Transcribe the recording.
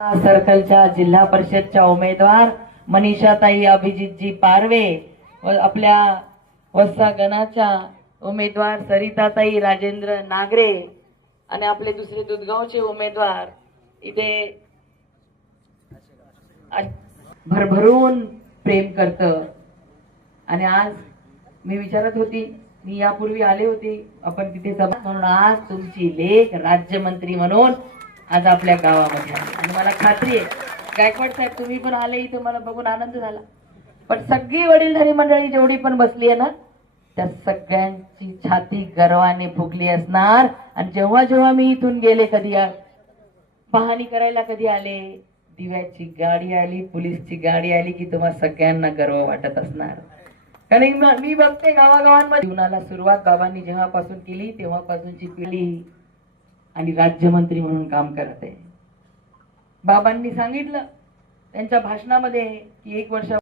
सर्कलच्या जिल्हा परिषदच्या उमेदवार मनीषाताई अभिजितजी पारवे व आपल्या वस्सा गणाच्या उमेदवार सरिताताई राजेंद्र नागरे आणि आपले दुसरे दुधगावचे उमेदवार इथे भरभरून प्रेम करत। आणि आज मी विचारत होती, मी यापूर्वी आले होते आपण तिथे सभा म्हणून, आज तुमची लेख राज्यमंत्री म्हणून आज आपल्या गावामध्ये आले आणि मला खात्री आहे गायकवाड साहेब तुम्ही पण आले इथे, मला बघून आनंद झाला। पण सगळी वडीलधारी मंडळी जेवढी पण बसली आहे ना, त्या सगळ्यांची छाती गर्वाने फुगली असणार। आणि जेव्हा जेव्हा मी इथून गेले, कधी पाहणी करायला कधी आले, दिव्याची गाडी आली, पोलीसची गाडी आली की तुम्हा सगळ्यांना गर्व वाटत असणार। कारण मी बघते गावागावांमध्ये जीवनाला सुरुवात बाबांनी जेव्हापासून केली तेव्हापासूनची पिढी आणि राज्यमंत्री म्हणून काम करते। बाबांनी सांगितलं त्यांच्या भाषणामध्ये की 1 वर्ष